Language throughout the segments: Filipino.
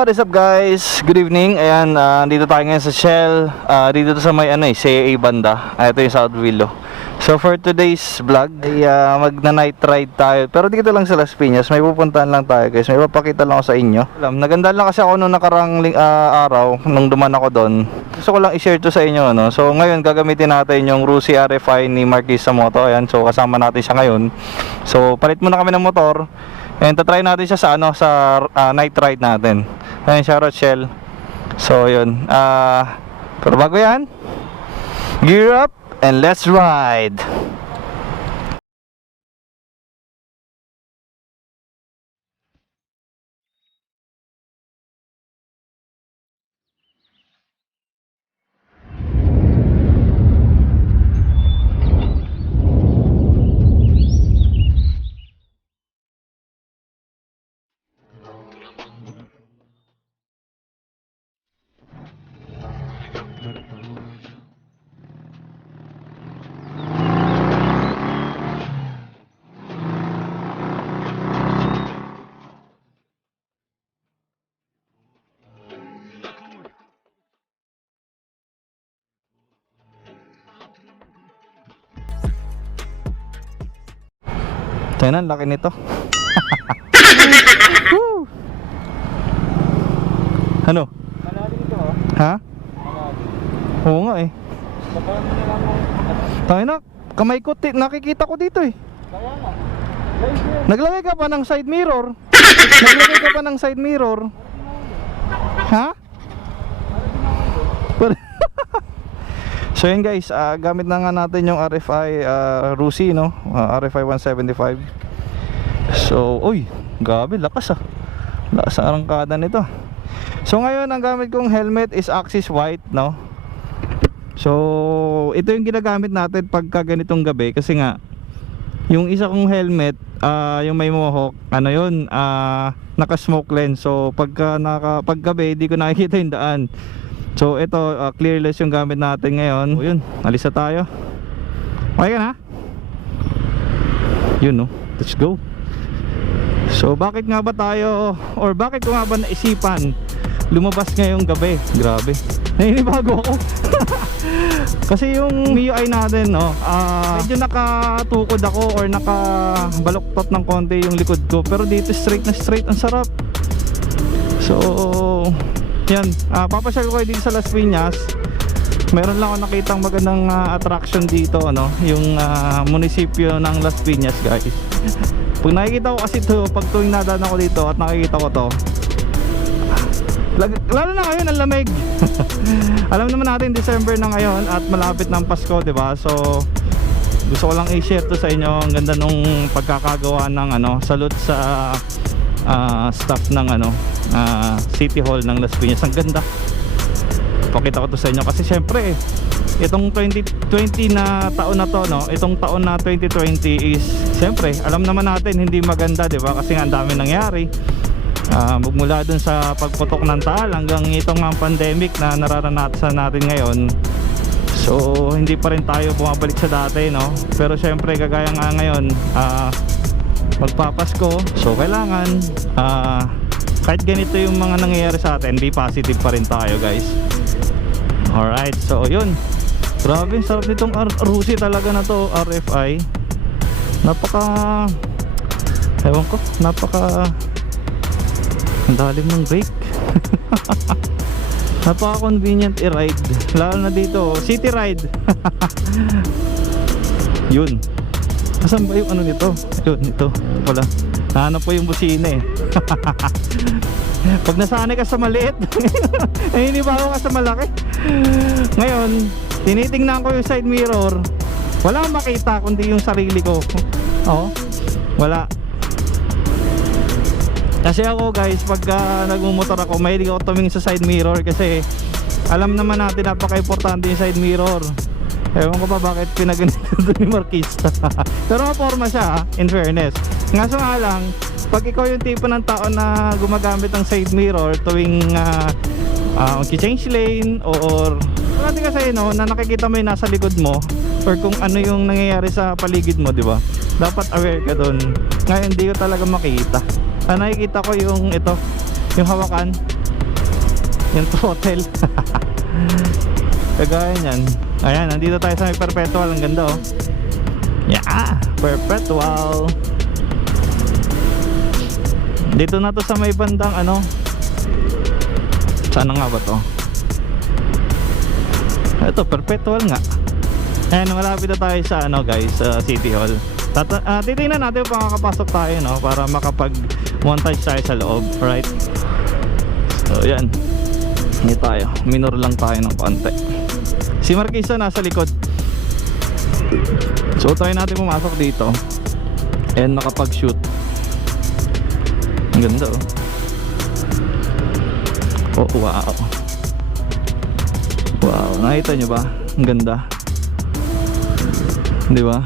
what is up guys? Good evening. Ayan, dito tayo ngayon sa Shell. Dito sa may CAA banda. Ito yung South Willow. So for today's vlog ay magna-night ride tayo. Pero dito lang sa Las Piñas. May pupuntahan lang tayo guys. May papakita lang ako sa inyo. Naganda lang kasi ako nung nakarang araw nung duman ako doon. Gusto ko lang i-share to sa inyo, no? So ngayon gagamitin natin yung Rusi RFI ni Marquis sa moto. Ayan, so kasama natin siya ngayon. So palit muna kami ng motor. And tatry natin siya sa night ride natin. Ayun, shoutout Shell. So yun, pero bago yan, gear up and let's ride. Tayo na, laki nito. Ano? Malalim ito oh. Ha? Malalim. Oo nga eh. Baka mo na lang mo. Tayo na, kamay ko, nakikita ko dito eh. Kaya nga. Guys, yun. Naglagay ka pa ng side mirror. Naglagay ka pa ng side mirror. Ha? So yun guys, gamit na nga natin yung RFI Rusi, no? RFI 175. So, uy, gabi, lakas ah. Lakas ang arangkada nito. So ngayon, ang gamit kong helmet is Axis White, no? So, ito yung ginagamit natin pagka ganitong gabi. Kasi nga, yung isa kong helmet, yung may mohawk, ano yun, naka-smoke lens. So, paggabi, di ko nakikita yung daan. So ito, clearless yung gamit natin ngayon. So, yun, alis na tayo. Okay ka na? Yun no, let's go. So bakit nga ba tayo, or bakit ko nga ba naisipan lumabas ngayong gabi? Grabe, naninibago ako. Kasi yung MIUI natin, no, medyo nakatukod ako or nakabaloktot ng konti yung likod ko. Pero dito straight na straight, ang sarap. So yan, papasyal ko kayo dito sa Las Piñas. Meron lang ako nakitang magandang attraction dito, ano, yung munisipyo ng Las Piñas guys. Pag nakikita ko kasi ito, pag tuwing nadaan ako dito at nakikita ko to, lalo na ngayon ang lamig. Alam naman natin December na ngayon at malapit ng Pasko, diba? So gusto ko lang i-share to sa inyo. Ang ganda nung pagkakagawa ng salute sa staff ng City Hall ng Las Piñas. Ang ganda. Pakita ko to sa inyo kasi syempre itong 2020 na taon na to, no, itong taon na 2020 is syempre alam naman natin hindi maganda, di ba? Kasi nga ang dami nangyari, magmula dun sa pagputok ng taal hanggang itong pandemic na nararanasan natin ngayon. So hindi pa rin tayo bumabalik sa dati, no? Pero syempre kagaya nga ngayon, magpapasko, so kailangan kahit ganito yung mga nangyayari sa atin, be positive pa rin tayo guys. Alright, so yun, grabe, sarap nitong Rusi talaga na to, RFI. Ewan ko, ang dalim ng brake. Napaka convenient i-ride, lalo na dito, city ride. Yun, asan ba yung nito? Yun, ito pala, nahanap po yung busina eh. Pag nasanay ka sa maliit, naninibago ka sa malaki. Ngayon, tinitingnan ko yung side mirror, wala akong makita kundi yung sarili ko. Oo, wala. Kasi ako guys, pagka nagmumotor ako, mahilig ako tumingin sa side mirror. Kasi alam naman natin napaka-importante yung side mirror. Ewan ko ba bakit pinaganito ni Marquis. Pero maporma siya, in fairness. Ngaso nga lang, pag ikaw yung tipo ng tao na gumagamit ng side mirror tuwing change lane or natin kasi na nakikita mo yung nasa likod mo or kung ano yung nangyayari sa paligid mo, di ba? Dapat aware ka dun. Ngayon hindi ko talaga makita. Nakikita ko yung ito, yung hawakan, Yung hotel. Kagaya niyan. Ayan, nandito tayo sa may Perpetual. Ang ganda oh. Yeah, Perpetual. Dito na to sa may bandang ano. Sana nga ba to? Ito, Perpetual nga. Ayan, malapit na tayo sa ano guys, sa City Hall. Titingnan natin kung makakapasok tayo, no, para makapag-montage tayo sa loob, right? So, yan. Hindi tayo. Minor lang tayo ng konti. Si Marquisa nasa likod. So, try natin pumasok dito and makapag-shoot. Ang ganda, oh. Oh, wow. Wow, nakita nyo ba? Ang ganda. Di ba?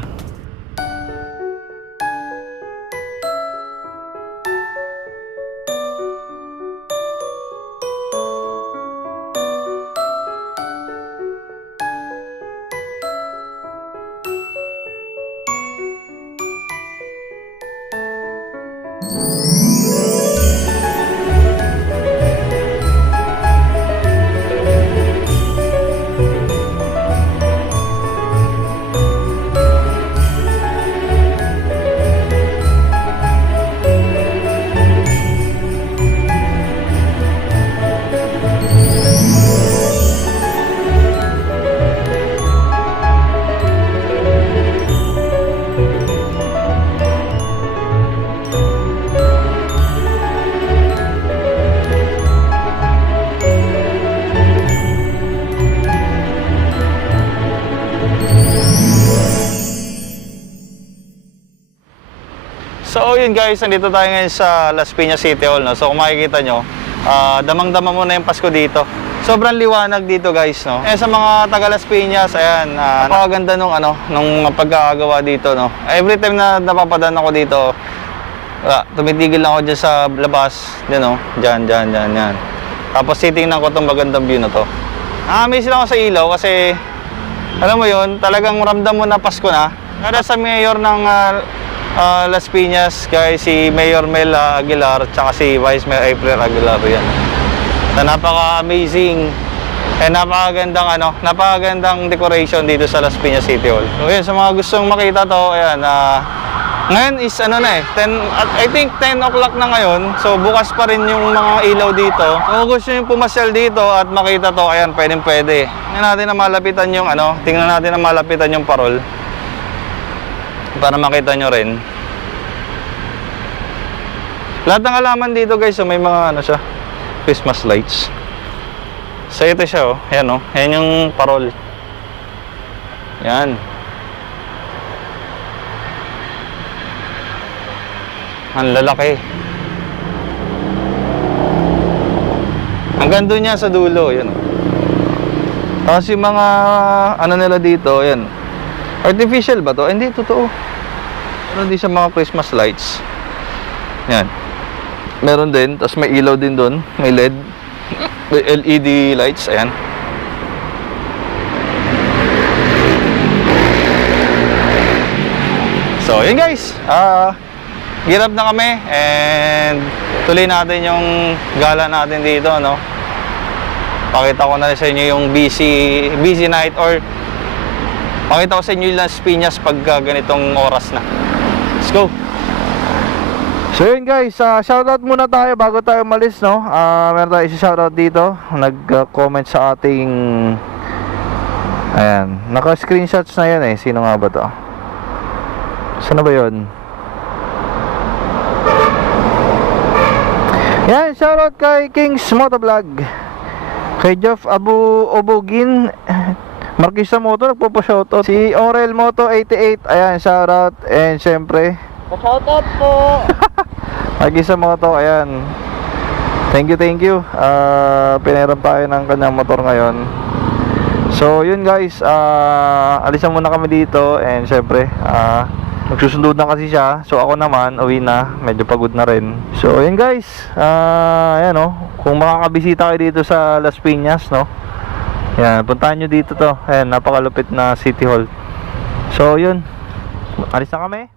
So yun guys, nandito tayo ngayon sa Las Piñas City Hall, no? So kung makikita nyo, damang-dama mo na yung Pasko dito. Sobrang liwanag dito guys, no? Sa mga taga Las Piñas, ayan, napakaganda nung pagkakagawa dito, no? Every time na napapadaan ako dito, tumitigil lang ako dyan sa labas, dyan, no? Dyan. Tapos titingnan ko itong magandang view na to. Amaze lang ako sa ilaw kasi, alam mo yun, talagang ramdam mo na Pasko na. Kada sa mayor ng Las Piñas, guys, si Mayor Mel Aguilar, tsaka si Vice Mayor April Aguilar, yan. Na napaka-amazing and napakagandang decoration dito sa Las Piñas City Hall. So yun, sa mga gustong makita to, ayan, ngayon is I think 10 o'clock na ngayon. So bukas pa rin yung mga ilaw dito. Kung gusto nyo pumasyal dito at makita to, ayan, pwede. Tingnan natin na malapitan yung parol para makita nyo rin. Lahat ng halaman dito guys, so may mga siya, Christmas lights. So ito siya, oh. Ayan, oh. Ayan yung parol. Yan. Ang lalaki. Hanggang doon niya sa dulo, yan. Tapos yung mga nila dito, yan. Artificial ba to? Hindi, totoo. Meron din sa mga Christmas lights. Yan. Meron din, tapos may ilaw din doon, may LED, may LED lights, ayan. So, yun guys. Gear up na kami and tuloy natin yung gala natin dito, no? Pakita ko na sa inyo yung busy night, or pakita ko sa inyo yung Las Piñas pag ganitong oras na. Let's go! So yun guys, shoutout muna tayo bago tayo umalis, no? Meron tayo shoutout dito. Nag-comment sa ating, ayan, naka-screenshots na yun eh. Sino nga ba to? Saan na ba yun? Yan, shoutout kay Kings Motovlog, kay Jeff Obugin, Marquisa Moto, nagpo-shoutout. Si Orel Moto 88, ayan, shoutout. And syempre, Shoutout po! Marquisa Moto, ayan. Thank you. Pinahiram tayo ng kanyang motor ngayon. So yun guys, alisan muna kami dito. And syempre, magsusundo na kasi siya. So ako naman, uwi na. Medyo pagod na rin. So yun guys, ayan, oh. Kung makakabisita kayo dito sa Las Piñas, no? Yan, puntahan nyo dito to. Ayan, napakalupit na City Hall. So yun, alis na kami.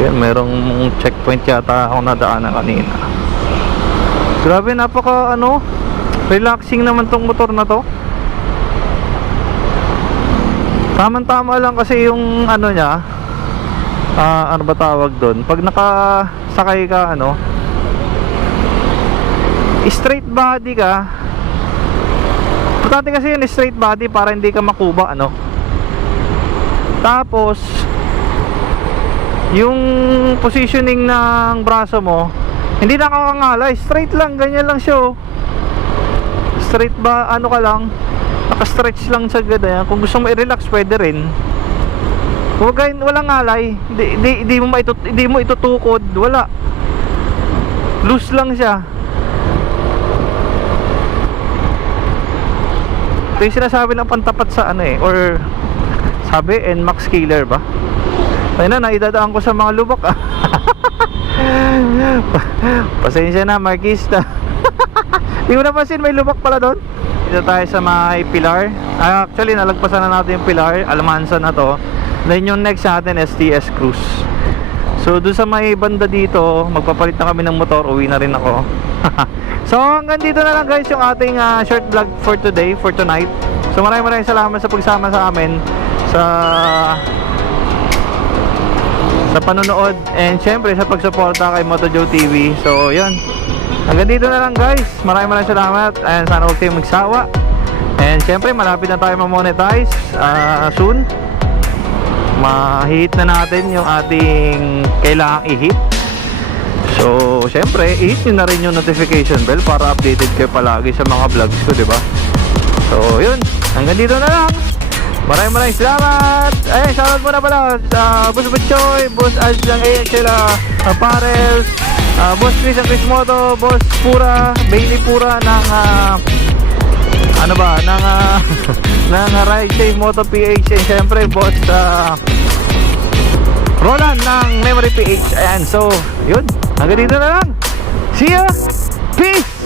Yan, merong checkpoint yata ako nadaanan kanina. Grabe, napaka relaxing naman tong motor na to. Tama-tama lang kasi yung niya, ano ba tawag doon? Pag nakasakay ka straight body ka. Importante kasi yun, straight body para hindi ka makuba Tapos yung positioning ng braso mo hindi nakakangalay, straight lang, ganyan lang siya. Straight ba, ka lang, naka-stretch lang sa ganda. Kung gusto mo i-relax, pwede rin. Huwag walang ngalay, hindi mo itutukod, wala. Loose lang siya. Ito yung sinasabi ng pantapat sa or sabi, NMAX killer ba? Ayun na, naidadaan ko sa mga lubak Pasensya na, Marquista. Di mo napansin, may lubak pala doon. Dito tayo sa may pilar. Actually, nalagpasan na natin yung pilar. Almansa na to. Then yung next natin, STS Cruise. So doon sa may banda dito, magpapalit na kami ng motor. Uwi na rin ako. So hanggang dito na lang guys yung ating short vlog for today, for tonight. So maraming salamat sa pagsama sa amin sa panonood, and syempre sa pagsuporta kay MotoJoe TV. So yun, hanggang dito na lang guys. Maraming salamat, and sana huwag kayong magsawa. And syempre malapit na tayo ma-monetize soon. Ma-hit na natin yung ating kailangang i-hit. So syempre i-hit nyo na rin yung notification bell para updated kayo palagi sa mga vlogs ko, diba? So yun, hanggang dito na lang. Maraming salamat. Ay, shoutout muna pala sa Boss Butchoy, Boss Aljang AXL Apparel, Boss Chris ang Chris Moto, Boss Pura, Bailey Pura ng ng Ride Save Moto PH, and syempre Boss Roland ng Memory PH. Ayan, so yun, hanggang dito na lang. See ya. Peace.